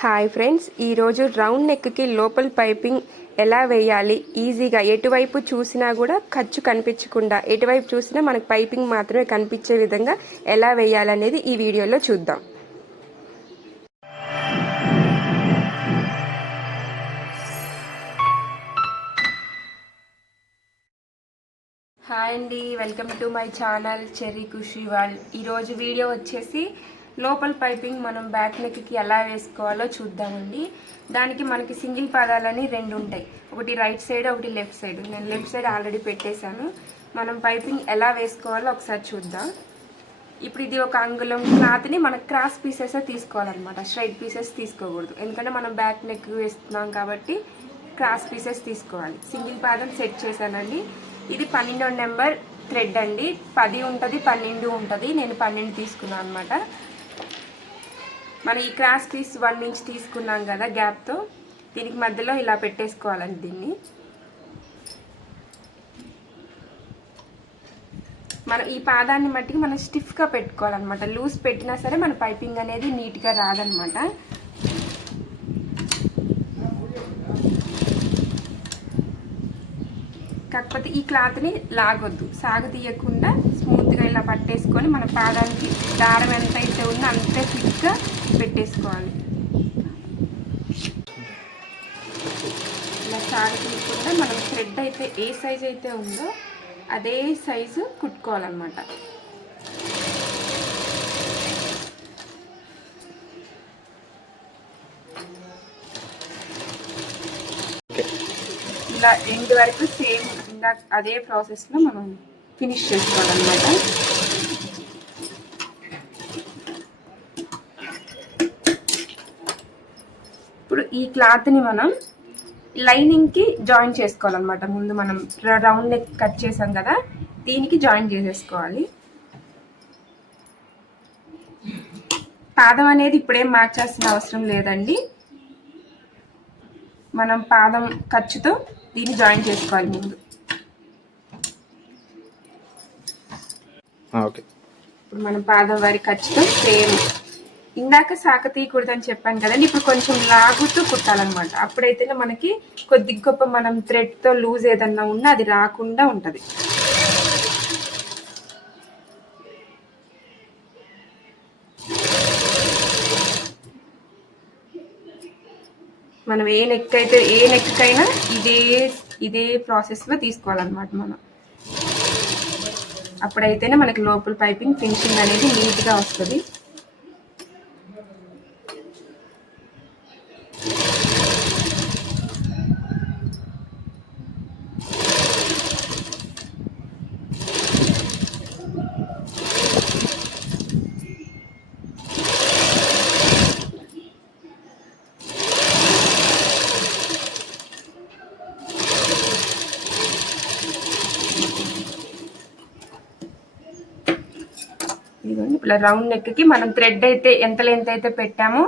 Hi friends ఈరోజు round నెక్కి లోపల పైపింగ్ ఎలా వేయాలి? ఈజీగా ఎటువైపు చూసినా కూడా ఖర్చు కనిపించకుండా ఎటువైపు చూసినా మనకు పైపింగ్ మాత్రమే కనిపించే విధంగా ఎలా వేయాలనేది ఈ వీడియోలో చూద్దాం. హాయ్ అండి welcome to my channel cherry Kushi wall ఈరోజు వీడియో వచ్చేసి లోపల పైపింగ్ మనం బ్యాక్ నెక్కి ఎలా వేసుకోవాలో చూద్దామండి. దానికి మనకి సింగిల్ పాదాలని రెండు ఉంటాయి. ఒకటి రైట్ సైడ్ ఒకటి లెఫ్ట్ సైడ్. నేను లెఫ్ట్ సైడ్ ఆల్రెడీ పెట్టేశాను. మనం పైపింగ్ ఎలా వేసుకోవాలో ఒకసారి చూద్దాం. ఇప్పుడు ఇది ఒక అంగుళం క్లాత్ని మనం క్రాస్ పీసెస్ తీసుకోవాలన్నమాట. స్ట్రైట్ పీసెస్ తీసుకోకూడదు. ఎందుకంటే మనం బ్యాక్ నెక్ వేస్తున్నాం కాబట్టి క్రాస్ పీసెస్ తీసుకోవాలి. సింగిల్ పాదం సెట్ చేశానండి. ఇది పన్నెండో నెంబర్ థ్రెడ్ అండి. పది ఉంటుంది పన్నెండు ఉంటుంది. నేను పన్నెండు తీసుకున్నాను అనమాట మనం ఈ క్రాస్ పీస్ వన్ ఇంచ్ తీసుకున్నాం కదా గ్యాప్తో దీనికి మధ్యలో ఇలా పెట్టేసుకోవాలండి దీన్ని. మనం ఈ పాదాన్ని మట్టికి మనం స్టిఫ్గా పెట్టుకోవాలన్నమాట. లూజ్ పెట్టినా సరే మన పైపింగ్ అనేది నీట్గా రాదనమాట కాకపోతే ఈ క్లాత్ని లాగొద్దు. సాగు తీయకుండా స్మూత్గా ఇలా పట్టేసుకొని మన పాదానికి దారం ఎంత అయితే ఉందో అంతే ఫిట్గా పెట్టేసుకోవాలి. ఇలా సాగు మనం థ్రెడ్ అయితే ఏ సైజ్ అయితే ఉందో అదే సైజు కుట్టుకోవాలన్నమాట. ఇలా ఎండ్ వరకు సేమ్ ఇందాక అదే ప్రాసెస్లో మనం ఫినిష్ చేసుకోవాలన్నమాట. ఈ క్లాత్ని మనం లైనింగ్కి జాయిన్ చేసుకోవాలన్నమాట. ముందు మనం రౌండ్ నెక్ కట్ చేసాం కదా దీనికి జాయిన్ చేసేసుకోవాలి. పాదం అనేది ఇప్పుడేం మార్చాల్సిన అవసరం లేదండి. మనం పాదం ఖర్చుతో దీన్ని జాయిన్ చేసుకోవాలి ముందు. ఓకే. ఇప్పుడు మనం పాదం వారి ఖర్చుతో సేమ్ ఇందాక శాఖ తీయకూడదు అని చెప్పాను కదండి ఇప్పుడు కొంచెం లాగుతూ కుట్టాలన్నమాట. అప్పుడైతేనే మనకి కొద్ది గొప్ప మనం థ్రెడ్తో లూజ్ ఏదన్నా ఉన్నా అది రాకుండా ఉంటుంది. మనం ఏ నెక్ అయితే ఏ నెక్కైనా ఇదే ఇదే ప్రాసెస్లో తీసుకోవాలన్నమాట మనం. అప్పుడైతేనే మనకి లోపల పైపింగ్ ఫినిషింగ్ అనేది నీట్గా వస్తుంది. ఇలా రౌండ్ నెక్కి మనం థ్రెడ్ అయితే ఎంత లెంత్ అయితే పెట్టామో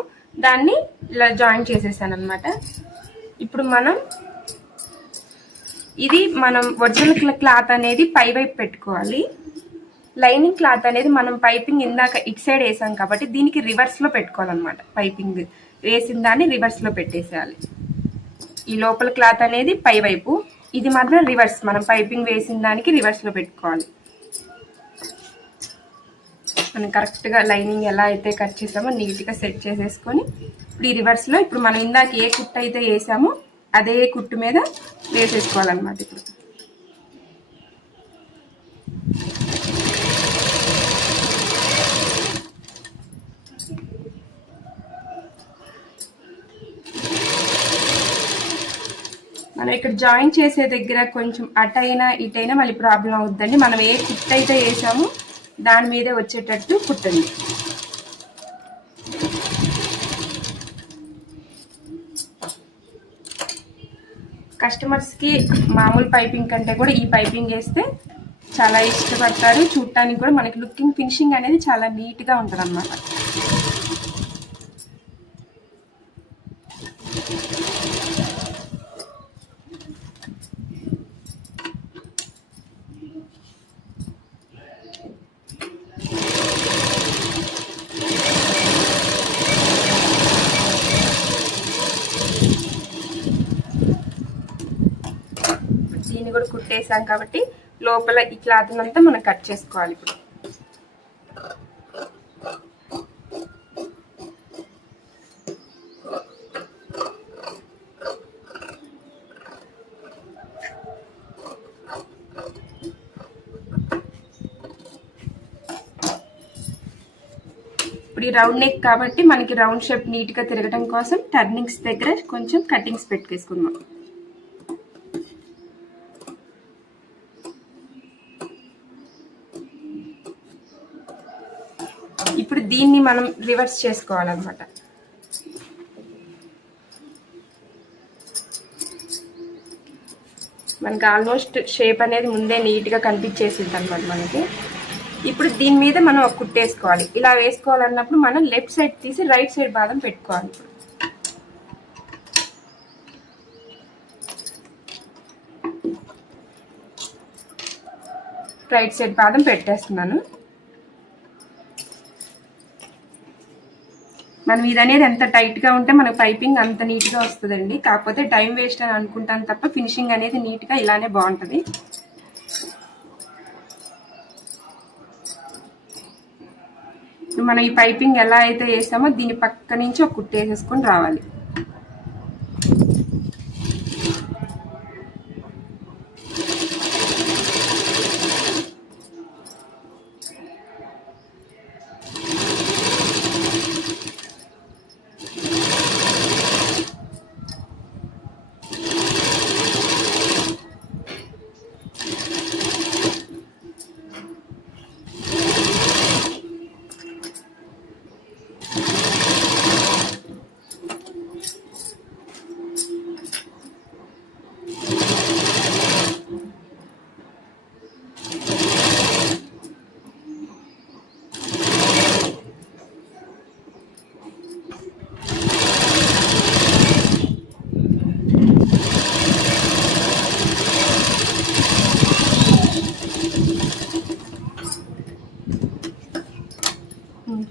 దాన్ని ఇలా జాయిన్ చేసేసాను అనమాట ఇప్పుడు మనం ఇది మనం ఒరిజినల్ క్లాత్ అనేది పై వైపు పెట్టుకోవాలి. లైనింగ్ క్లాత్ అనేది మనం పైపింగ్ ఇందాక ఇటు సైడ్ వేసాం కాబట్టి దీనికి రివర్స్లో పెట్టుకోవాలన్నమాట. పైపింగ్ వేసిన దాన్ని రివర్స్లో పెట్టేసేయాలి. ఈ లోపల క్లాత్ అనేది పై వైపు. ఇది మాత్రం రివర్స్ మనం పైపింగ్ వేసిన దానికి రివర్స్లో పెట్టుకోవాలి. మనం కరెక్ట్గా లైనింగ్ ఎలా అయితే కట్ చేసామో నీట్గా సెట్ చేసేసుకొని ఇప్పుడు ఈ రివర్స్లో ఇప్పుడు మనం ఇందాక ఏ కుట్టు అయితే వేసామో అదే కుట్టు మీద వేసేసుకోవాలన్నమాట ఇప్పుడు. మనం ఇక్కడ జాయిన్ చేసే దగ్గర కొంచెం అటైనా ఇటైనా మళ్ళీ ప్రాబ్లం అవుద్దండి. మనం ఏ కుట్టు అయితే వేసామో దాని మీదే వచ్చేటట్టు కుట్టండి. కస్టమర్స్కి మామూలు పైపింగ్ కంటే కూడా ఈ పైపింగ్ వేస్తే చాలా ఇష్టపడతారు. చూడటానికి కూడా మనకి లుకింగ్ ఫినిషింగ్ అనేది చాలా నీట్గా ఉంటుంది అన్నమాట కూడా కుట్టేసాం కాబట్టి లోపల ఈ క్లాత్ అంతా మనం కట్ చేసుకోవాలి ఇప్పుడు. ఇప్పుడు ఈ రౌండ్ నెక్ కాబట్టి మనకి రౌండ్ షేప్ నీట్గా తిరగడం కోసం టర్నింగ్స్ దగ్గర కొంచెం కటింగ్స్ పెట్టుకేసుకుందాం. ఇప్పుడు దీన్ని మనం రివర్స్ చేసుకోవాలన్నమాట. మనకి ఆల్మోస్ట్ షేప్ అనేది ముందే నీట్గా కనిపించేసింది అనమాట మనకి. ఇప్పుడు దీని మీద మనం ఒక కుట్టేసుకోవాలి ఇలా వేసుకోవాలన్నప్పుడు మనం లెఫ్ట్ సైడ్ తీసి రైట్ సైడ్ బాదం పెట్టుకోవాలి. రైట్ సైడ్ బాదం పెట్టేస్తున్నాను. మనం ఇది అనేది ఎంత టైట్గా ఉంటే మనకు పైపింగ్ అంత నీట్గా వస్తుందండి. కాకపోతే టైం వేస్ట్ అని అనుకుంటాను తప్ప ఫినిషింగ్ అనేది నీట్గా ఇలానే బాగుంటుంది. మనం ఈ పైపింగ్ ఎలా అయితే వేసామో దీని పక్క నుంచి ఒక కుట్టేసేసుకొని రావాలి.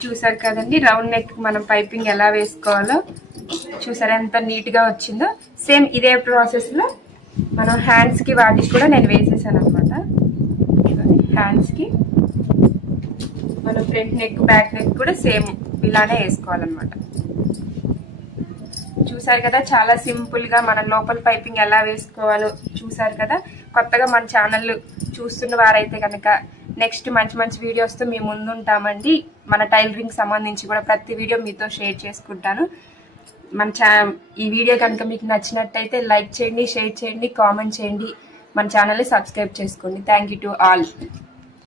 చూసారు కదండి రౌండ్ నెక్ మనం పైపింగ్ ఎలా వేసుకోవాలో. చూసారు ఎంత నీట్గా వచ్చిందో. సేమ్ ఇదే ప్రాసెస్లో మనం హ్యాండ్స్కి వాటికి కూడా నేను వేసేసాను అనమాట హ్యాండ్స్కి మనం ఫ్రంట్ నెక్ బ్యాక్ నెక్ కూడా సేమ్ ఇలానే వేసుకోవాలన్నమాట. చూసారు కదా చాలా సింపుల్గా మన లోపల పైపింగ్ ఎలా వేసుకోవాలో చూసారు కదా. కొత్తగా మన ఛానల్ చూస్తున్న వారైతే కనుక నెక్స్ట్ మంచి మంచి వీడియోస్తో మీ ముందుంటామండి. మన టైలరింగ్ సంబంధించి కూడా ప్రతి వీడియో మీతో షేర్ చేసుకుంటాను. మన ఛా ఈ వీడియో కనుక మీకు నచ్చినట్టయితే లైక్ చేయండి షేర్ చేయండి కామెంట్ చేయండి. మన ఛానల్ని సబ్స్క్రైబ్ చేసుకోండి. Thank you to all